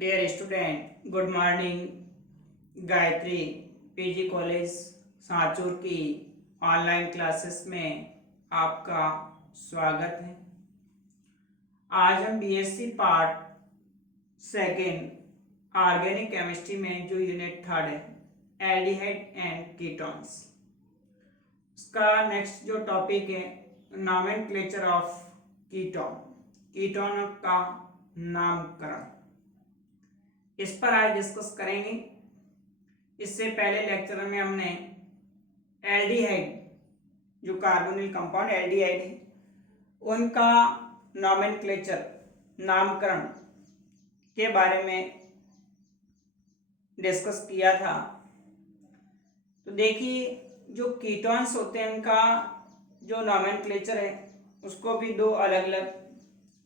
Dear student, good morning. Gayatri PG college Sanchore की online classes में आपका स्वागत है। आज हम BSc part second organic chemistry में जो यूनिट थर्ड है एल्डिहाइड एंड कीटोन्स, उसका नेक्स्ट जो टॉपिक है नॉमेनक्लेचर ऑफ कीटोन, कीटोन का नामकरण, इस पर आज डिस्कस करेंगे। इससे पहले लेक्चर में हमने एल्डिहाइड, जो कार्बोनिल कंपाउंड एल्डिहाइड है, उनका नॉमेनक्लेचर, नामकरण के बारे में डिस्कस किया था। तो देखिए, जो कीटोन्स होते हैं उनका जो नॉमेनक्लेचर है उसको भी दो अलग अलग,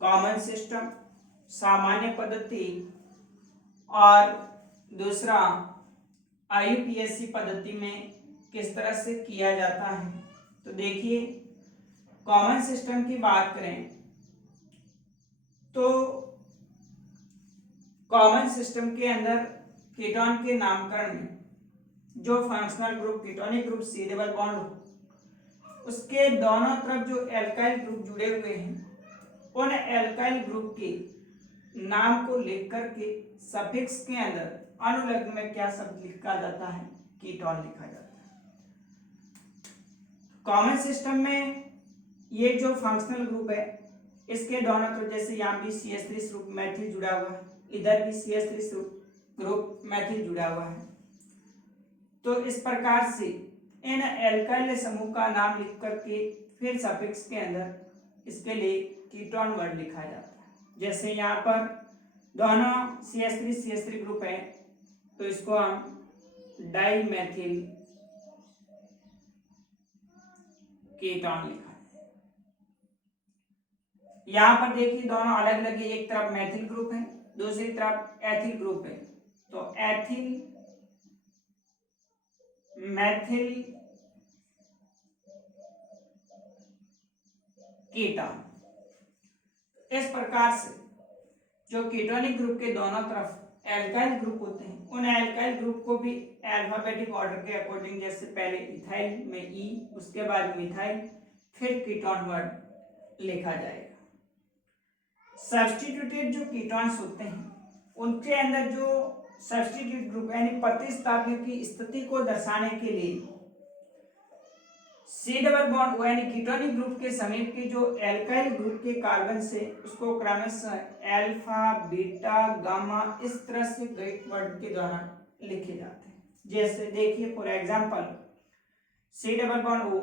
कॉमन सिस्टम, सामान्य पद्धति, और दूसरा आईयूपीएसी पद्धति में किस तरह से किया जाता है। तो देखिए, कॉमन सिस्टम की बात करें तो कॉमन सिस्टम के अंदर कीटोन के नामकरण में जो functional group ketonic group C double bond हो, उसके दोनों तरफ जो एल्काइल ग्रुप जुड़े हुए हैं, उन एल्काइल ग्रुप के नाम को लिख करके सफिक्स के अंदर अनुलग्न में क्या शब्द लिखा जाता है, कीटोन लिखा जाता है। कॉमन सिस्टम में ये जो फंक्शनल ग्रुप है, इसके दोनों तरफ, जैसे यहाँ भी CH3 ग्रुप मैथिल जुड़ा हुआ है, इधर भी CH3 ग्रुप मैथिल जुड़ा हुआ है। तो इस प्रकार से इन एल्काइल समूह का नाम लिख करके फिर सफिक्स के अंदर इसके लिए कीटोन वर्ड लिखा जाता है। जैसे यहाँ पर दोनों CH3 ग्रुप है, तो इसको हम डाई मैथिल कीटोन लिखा है। यहाँ पर देखिए, दोनों अलग अलग है, एक तरफ मैथिल ग्रुप है, दूसरी तरफ एथिल ग्रुप है। तो एथिल मैथिल कीटोन, इस प्रकार से जो कीटोनिक ग्रुप के दोनों तरफ एल्काइल ग्रुप होते हैं, उन एल्काइल ग्रुप को भी अल्फाबेटिक ऑर्डर के अकॉर्डिंग, जैसे पहले इथाइल में ई, उसके बाद मिथाइल, फिर कीटोन वर्ड लिखा जाएगा। सब्स्टिट्यूटेड जो कीटोन्स होते हैं, उनके अंदर जो सब्स्टिट्यूट ग्रुप यानी प्रतिस्थापियों की स्थिति को दर्शाने के लिए सी डबल बॉन्ड यानी कीटोनिक ग्रुप के समीप के जो एल्काइल ग्रुप के कार्बन से उसको क्रमशः अल्फा, बीटा, गामा इस तरह से ग्रीक वर्ड के द्वारा लिखे जाते हैं। जैसे देखिए, for example C double bond O,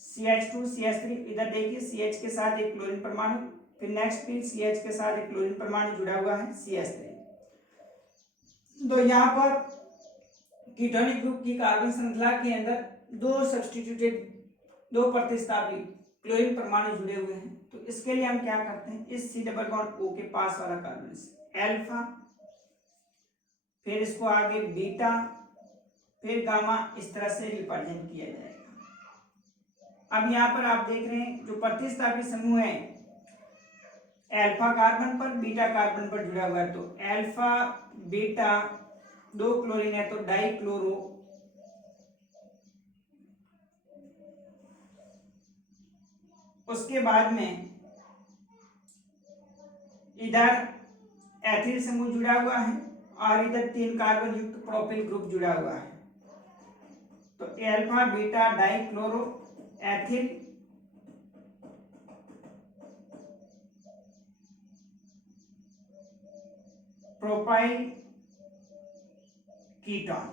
CH2 CH3, इधर देखिए CH के साथ एक क्लोरीन परमाणु, फिर नेक्स्ट फिर CH के साथ एक क्लोरीन परमाणु जुड़ा हुआ है CH3। तो यहाँ पर कीटोनिक ग्रुप की कार्बन श्रृंखला के अंदर दो सब्स्टिट्यूटेड, दो प्रतिस्थापी क्लोरीन परमाणु जुड़े हुए हैं। तो इसके लिए हम क्या करते हैं, इस सी डबल बॉन्ड ओ के पास वाला कार्बन से अल्फा, फिर इसको आगे बीटा, फिर गामा, इस तरह से रिप्रेजेंट किया जाएगा। अब यहाँ पर आप देख रहे हैं जो प्रतिस्थापी समूह है अल्फा कार्बन पर बीटा कार्बन पर जुड़ा हुआ है, तो अल्फा बीटा, दो क्लोरीन है तो डाई क्लोरो, उसके बाद में इधर एथिल समूह जुड़ा हुआ है और इधर 3 कार्बन युक्त प्रोपिल ग्रुप जुड़ा हुआ है। तो alpha beta die chloro ethyl propyl ketone.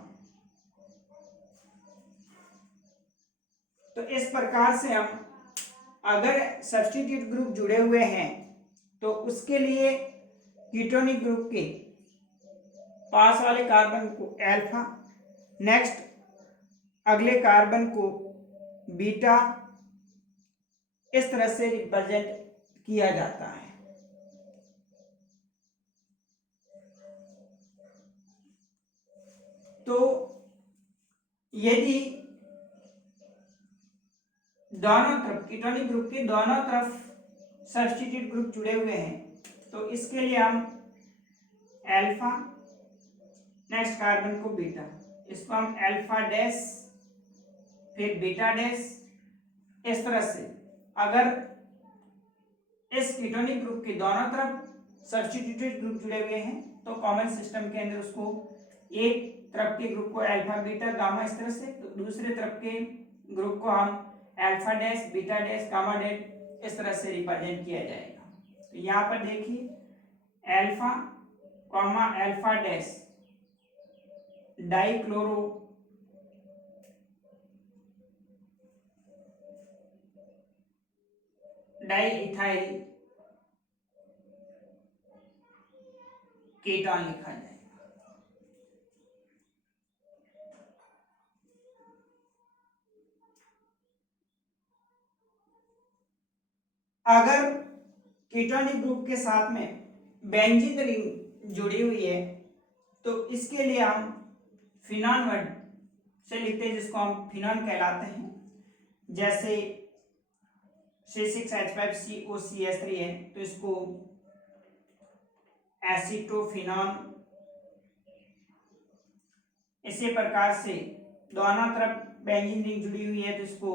तो इस प्रकार से हम अगर सब्स्टिट्यूट ग्रुप जुड़े हुए हैं तो उसके लिए कीटोनिक ग्रुप के पास वाले कार्बन को अल्फा, नेक्स्ट अगले कार्बन को बीटा, इस तरह से रिप्रेजेंट किया जाता है। तो यदि दोनों तरफ कीटोनिक ग्रुप के दोनों तरफ सब्स्टिट्यूट ग्रुप जुड़े हुए हैं तो इसके लिए हम अल्फा, नेक्स्ट कार्बन को बीटा, इसको हम अल्फा डैश फिर बीटा डैश, इस तरह से। अगर इस कीटोनिक ग्रुप के दोनों तरफ सब्स्टिट्यूटेड ग्रुप जुड़े हुए हैं तो कॉमन सिस्टम के अंदर उसको एक तरफ के ग्रुप को अल्फा बीटा गामा इस तरह से, तो दूसरे तरफ के ग्रुप को हम alpha dash beta dash gamma dash इस तरह से रिप्रेजेंट किया जाएगा। तो यहाँ पर देखिए alpha comma alpha dash dichloro diethyl ketone लिखा जाएगा। अगर कीटोनिक ग्रुप के साथ में बेंजीन रिंग जुड़ी हुई है तो इसके लिए हम फिनॉन वर्ड से लिखते हैं, जिसको हम फिनॉन कहलाते हैं। जैसे C6H5COCH3 है तो इसको एसिटोफिनॉन। इसी प्रकार से दोनों तरफ बेंजीन रिंग जुड़ी हुई है तो इसको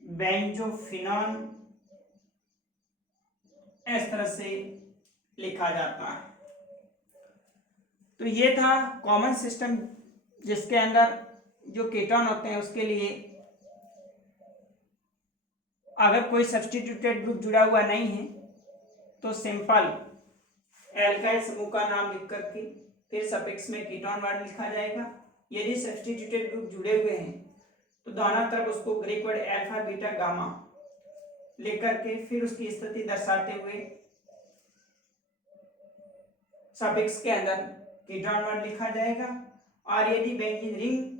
बेंजोफिनॉन इस तरह से लिखा जाता है। तो ये था कॉमन सिस्टम जिसके अंदर जो कीटोन होते हैं उसके लिए अगर कोई सब्स्टिट्यूटेड ग्रुप जुड़ा हुआ नहीं है तो सिंपल एल्काइल समूह का नाम लिख करके फिर सफिक्स में कीटोन वर्ड लिखा जाएगा। यदि सब्स्टिट्यूटेड ग्रुप जुड़े हुए हैं तो दोनों तरफ उसको Greek word alpha beta gamma लिख करके फिर उसकी स्थिति दर्शाते हुए सफिक्स के अंदर कीटोन वर्ड लिखा जाएगा। और यदि benzene ring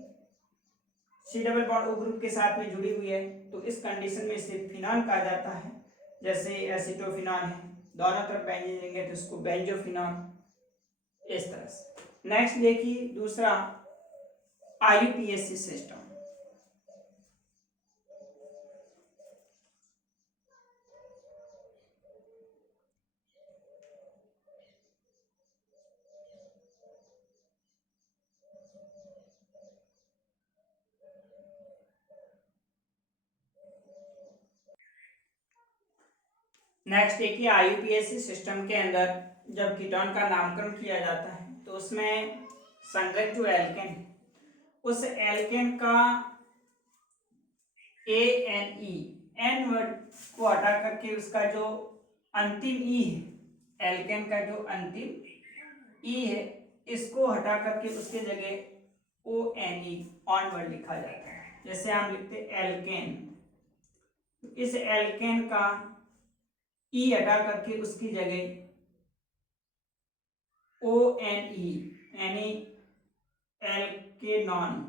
C double bond O group के साथ में जुड़ी हुई है तो इस कंडीशन में इसे फिनॉन कहा जाता है। जैसे एसिटोफिनॉन है, दोनों तरफ बेंजीन रिंग है तो इसको बेंजोफिनॉन इस तरह से। नेक्स्ट देखिए दूसरा IUPAC सिस्टम। नेक्स्ट देखिए IUPAC सिस्टम के अंदर जब कीटोन का नामकरण किया जाता है तो उसमें संगत जो एल्केन है उस एल्केन का ANE एन वर्ड को हटा करके उसका जो अंतिम ई है, एल्केन का जो अंतिम ई है इसको हटा करके उसके जगह ONE ऑन वर्ड लिखा जाता है। जैसे हम लिखते एल्केन, इस एल्केन का ई हटा करके उसकी जगह ONE यानी एल्केनॉन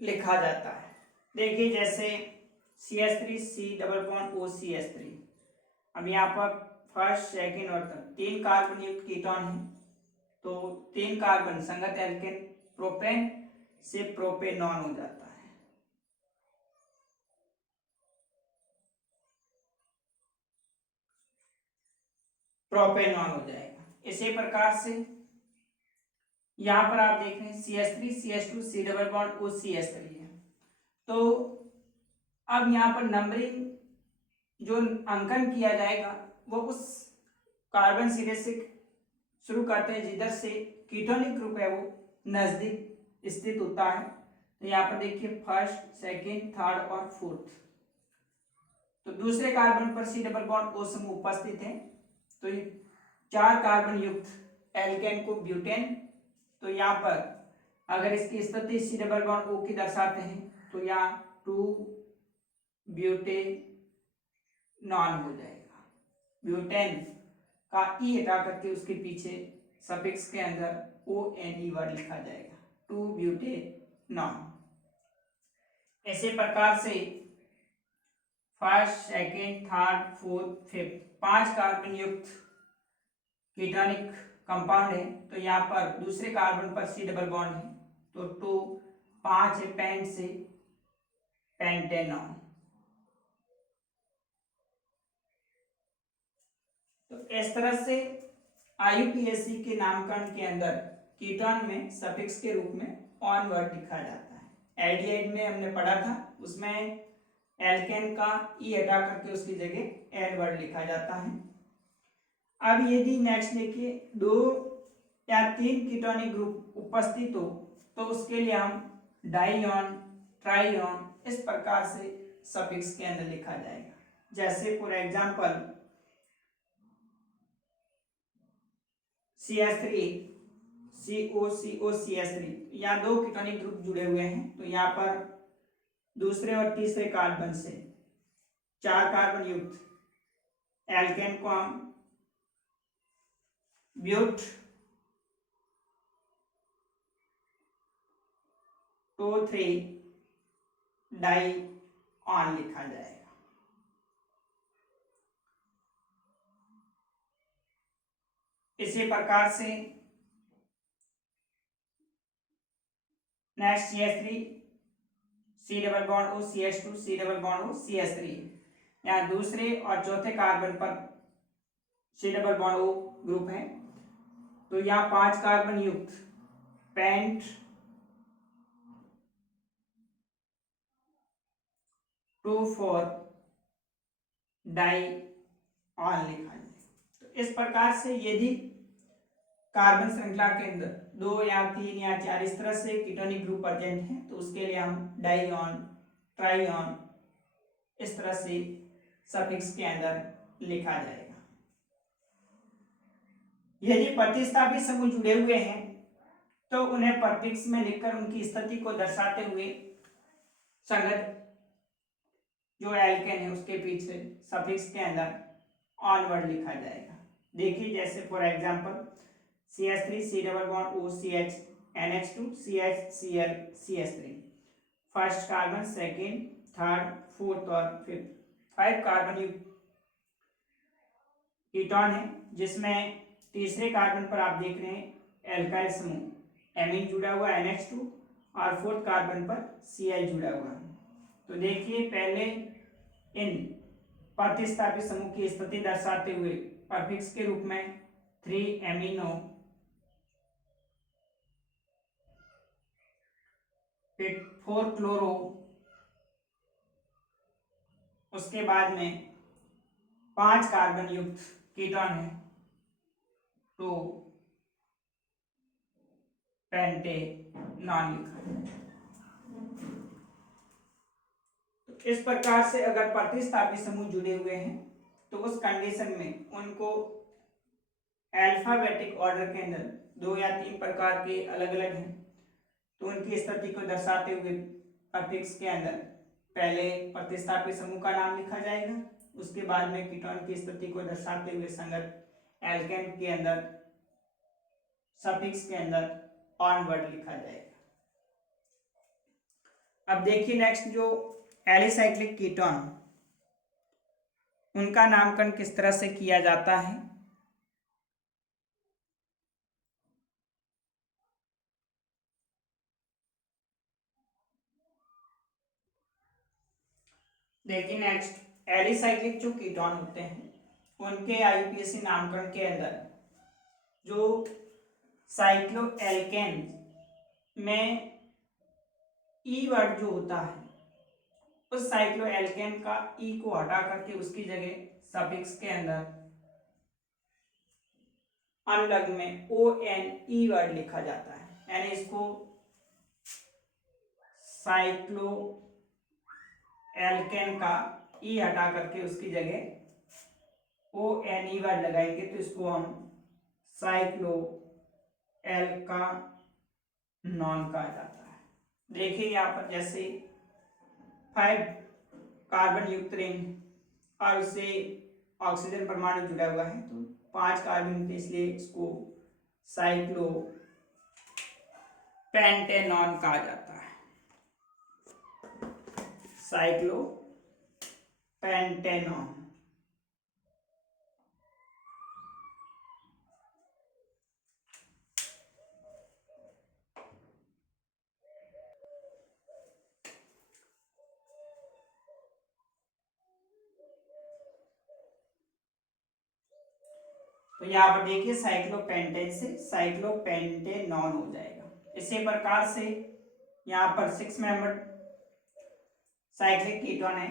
लिखा जाता है। देखिए जैसे CH3 C double bond OCH3, अब यहाँ पर फर्स्ट सेकेंड और थर्ड 3 कार्बन युक्त कीटोन है तो 3 कार्बन संगत एल्केन प्रोपेन से प्रोपेनॉन हो जाता है। प्रोपेनॉन हो जाएगा। इसी प्रकार से यहाँ पर आप देख रहे हैं CH3 CH2 C double bond OCH3 है तो अब यहाँ पर नंबरिंग जो अंकन किया जाएगा वो उस कार्बन सिरे से शुरू करते हैं जिधर से कीटोनिक ग्रुप है वो नजदीक स्थित होता है। तो यहाँ पर देखिए फर्स्ट सेकेंड थर्ड और फोर्थ, तो दूसरे कार्बन पर C डबल बॉन्ड O समूह उपस्थित है तो 4 कार्बन युक्त एल्केन को ब्यूटेन, तो यहाँ पर अगर इसकी स्थिति C डबल बॉन्ड O की दर्शाते हैं तो यहाँ 2 ब्यूटेनॉन हो जाएगा। ब्यूटेन का ई हटा करके उसके पीछे सफिक्स के अंदर ONE वर्ड लिखा जाएगा, 2 ब्यूटेनॉन। इसी प्रकार से first second third fourth fifth 5 carbon युक्त कीटोनिक कंपाउंड है तो यहाँ पर दूसरे कार्बन पर C डबल बॉन्ड है तो 2 5 है पेंट से पेंटेनॉन। तो इस तरह से IUPAC के नामकरण के अंदर कीटोन में सफिक्स के रूप में ऑन वर्ड लिखा जाता है। एल्डिहाइड में हमने पढ़ा था, उसमें एल्केन का ई हटा करके उसकी जगह एल वर्ड लिखा जाता है। अब यदि नेक्स्ट देखिए 2 या 3 कीटोनिक ग्रुप उपस्थित हो तो उसके लिए हम डाईऑन, ट्राईऑन इस प्रकार से सफिक्स के अंदर लिखा जाएगा। जैसे फॉर एग्जांपल CH3 COCOCH3, यहाँ 2 कीटोनिक ग्रुप जुड़े हुए हैं, तो यहाँ पर दूसरे और तीसरे कार्बन से 4 कार्बन युक्त एल्केन को हम ब्यूट 2,3 डाई ऑन लिखा जाएगा। इसी प्रकार से next CH3 C double bond O CH2 C double bond O CH3, यहाँ दूसरे और चौथे कार्बन पर C double bond O group है, तो यहाँ 5 कार्बन युक्त पेंट 2,4 डाई ऑन लिखा जाए। तो इस प्रकार से यदि कार्बन श्रृंखला के अंदर 2 या 3 या 4 इस तरह से कीटोनिक ग्रुप प्रेजेंट हैं, तो उसके लिए हम डाईऑन, ट्राईऑन इस तरह से सफिक्स के अंदर लिखा जाएगा। यदि प्रतिस्थापी समूह जुड़े हुए हैं तो उन्हें प्रफिक्स में लिखकर उनकी स्थिति को दर्शाते हुए संगत जो एल्केन है उसके पीछे सफिक्स के अंदर ऑनवर्ड लिखा जाएगा। देखिए जैसे for example CH3 C double bond O CH NH2 CH Cl CH3, first carbon, second, third, fourth और फिफ्थ 5 कार्बन युक्त कीटोन है, जिसमें तीसरे कार्बन पर आप देख रहे हैं एल्काइल समूह एमीन जुड़ा हुआ NH2 और फोर्थ कार्बन पर Cl जुड़ा हुआ है। तो देखिए पहले इन प्रतिस्थापित समूह की स्थिति दर्शाते हुए प्रफिक्स के रूप में 3 एमिनो, फिर 4 क्लोरो, उसके बाद में 5 कार्बन युक्त कीटोन है तो पेंटेनॉन लिखा है। तो इस प्रकार से अगर प्रतिस्थापित समूह जुड़े हुए हैं तो उस कंडीशन में उनको अल्फाबेटिक ऑर्डर के अंदर 2 या 3 प्रकार के अलग अलग हैं, तो उनकी स्थिति को दर्शाते हुए प्रफिक्स के अंदर पहले प्रतिस्थापित समूह का नाम लिखा जाएगा, उसके बाद में कीटोन की स्थिति को दर्शाते हुए संगत एल्केन के अंदर सफिक्स के अंदर ऑनवर्ड लिखा जाएगा। अब देखिए नेक्स्ट जो एलिसाइक्लिक कीटोन, उनका नामकरण किस तरह से किया जाता है। देखिए नेक्स्ट एलिसाइक्लिक जो कीटोन होते हैं उनके IUPAC नामकरण के अंदर जो साइक्लोएल्केन में ई वर्ड जो होता है उस साइक्लोएल्केन का ई को हटा करके उसकी जगह सफिक्स के अंदर अनुलग्न में ONE वर्ड लिखा जाता है, यानी इसको साइक्लो एल्केन का ई हटा करके उसकी जगह ONE वर्ड लगाएंगे तो इसको हम साइक्लो एल्कानॉन कहा जाता है। देखिए यहाँ पर जैसे 5 कार्बन युक्त रिंग और उससे ऑक्सीजन परमाणु जुड़ा हुआ है, तो 5 कार्बन थे इसलिए इसको साइक्लो पेंटेनॉन कहा जाता है। Cyclo pentanone. तो यहाँ पर देखिए साइक्लोपेंटेन से साइक्लोपेंटेनॉन हो जाएगा। इसी प्रकार से यहाँ पर 6 मेंबर साइक्लिक कीटोन है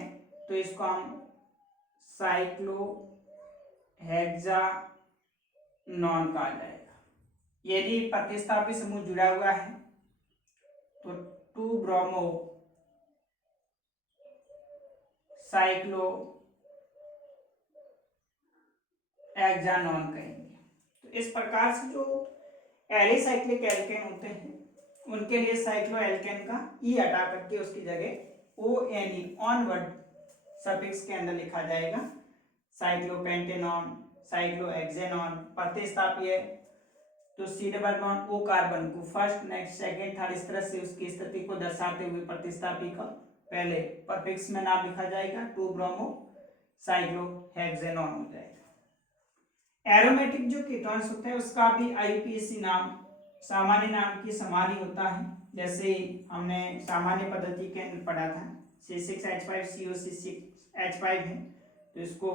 तो इसको हम साइक्लोहेक्सानॉन कहा जाएगा। यदि प्रतिस्थापित समूह जुड़ा हुआ है तो 2 ब्रोमो साइक्लोहेक्सानॉन कहेंगे। तो इस प्रकार से जो एलिसाइक्लिक एल्केन होते हैं उनके लिए साइक्लो एल्केन का ई हटा करके उसकी जगह ONE ऑनवर्ड सफिक्स के अंदर लिखा जाएगा। साइक्लोपेंटेनॉन, साइक्लोहेक्सेनॉन प्रतिस्थापी है तो C double bond O carbon को फर्स्ट, नेक्स्ट, सेकंड, थर्ड इस तरह से उसकी स्थिति को दर्शाते हुए प्रतिस्थापी का पहले परफिक्स में नाम लिखा जाएगा 2 ब्रोमो साइक्लोहेक्सेनॉन हो जाएगा। एरोमेटिक जो कीटोन्स होते हैं उसका भी IUPAC नाम सामान्य नाम की समान ही होता है। जैसे हमने सामान्य पद्धति के अंदर पढ़ा था C6H5COC6H5 है तो इसको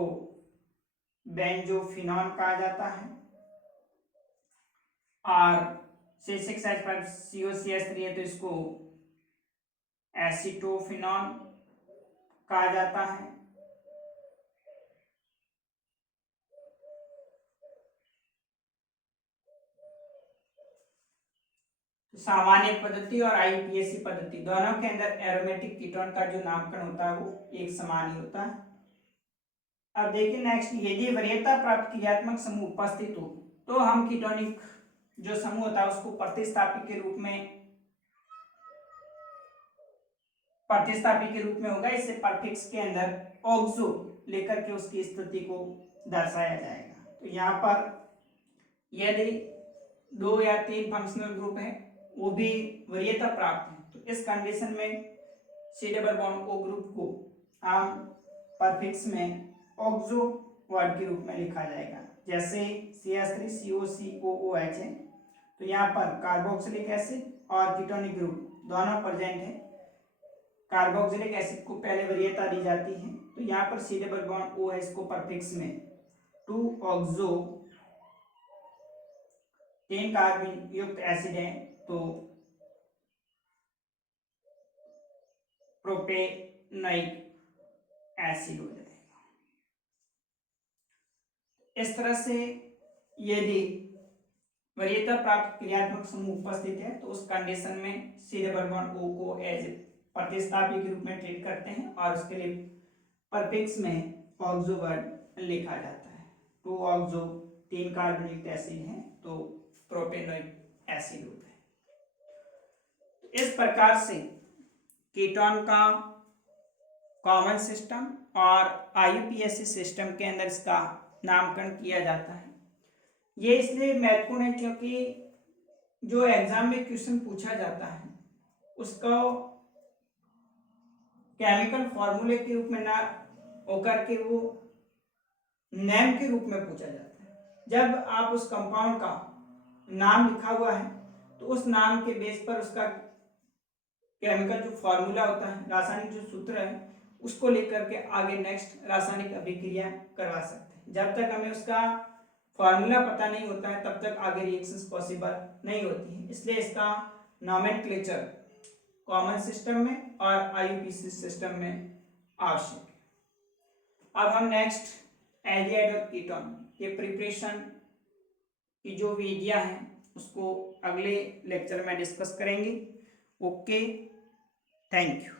बेंजोफिनॉन कहा जाता है और C6H5COCH3 है तो इसको एसिटोफिनॉन कहा जाता है। सामान्य पद्धति और IUPAC पद्धति दोनों के अंदर एरोमेटिक कीटोन का जो नामकरण होता है वो एक समान ही होता है। अब देखिए नेक्स्ट, यदि वरीयता प्राप्त क्रियात्मक समूह उपस्थित हो तो हम कीटोनिक जो समूह होता है उसको प्रतिस्थापी के रूप में होगा। इससे परफिक्स के अंदर ऑक्सो लेकर के उसकी स्थिति को दर्शाया जाएगा। तो यहाँ पर यदि 2 या 3 फंक्शनल ग्रुप है वो भी वरीयता प्राप्त है तो इस कंडीशन में C double bond O group को हम परफिक्स में ऑक्सो वर्ड के रूप में लिखा जाएगा। जैसे CH3COCOOH है तो यहाँ पर कार्बोक्सिलिक एसिड और कीटोनिक ग्रुप दोनों प्रेजेंट है। कार्बोक्सिलिक एसिड को पहले वरीयता दी जाती है तो यहाँ पर C डबल बॉन्ड O है, इसको परफिक्स में 2 ऑक्सो 3 कार्बन युक्त एसिड है तो प्रोपेनोइक एसिड हो जाएगा। इस तरह से यदि वरीयता प्राप्त क्रियात्मक समूह उपस्थित है तो उस कंडीशन में C डबल बॉन्ड O को एज प्रतिस्थापी के रूप में ट्रीट करते हैं और उसके लिए परफिक्स में ऑक्सो वर्ड लिखा जाता है। 2 ऑक्सो 3 कार्बन युक्त एसिड है तो प्रोपेनोइक एसिड होता है। इस प्रकार से कीटोन का कॉमन सिस्टम और IUPAC सिस्टम के अंदर इसका नामकरण किया जाता है। ये इसलिए महत्वपूर्ण है क्योंकि जो एग्जाम में क्वेश्चन पूछा जाता है उसको केमिकल फॉर्मूले के रूप में ना होकर के वो नेम के रूप में पूछा जाता है। जब आप उस कंपाउंड का नाम लिखा हुआ है तो उस नाम के बेस पर उसका केमिकल जो फॉर्मूला होता है, रासायनिक जो सूत्र है उसको लेकर के आगे नेक्स्ट रासायनिक अभिक्रिया करवा सकते हैं। जब तक हमें उसका फॉर्मूला पता नहीं होता है तब तक आगे रिएक्शंस पॉसिबल नहीं होती है। इसलिए इसका नॉमेनक्लेचर कॉमन सिस्टम में और IUPAC सिस्टम में आवश्यक है। अब हम नेक्स्ट एल्डिहाइड और कीटोन के प्रिपरेशन की जो विधियां हैं उसको अगले लेक्चर में डिस्कस करेंगे। Okay, thank you.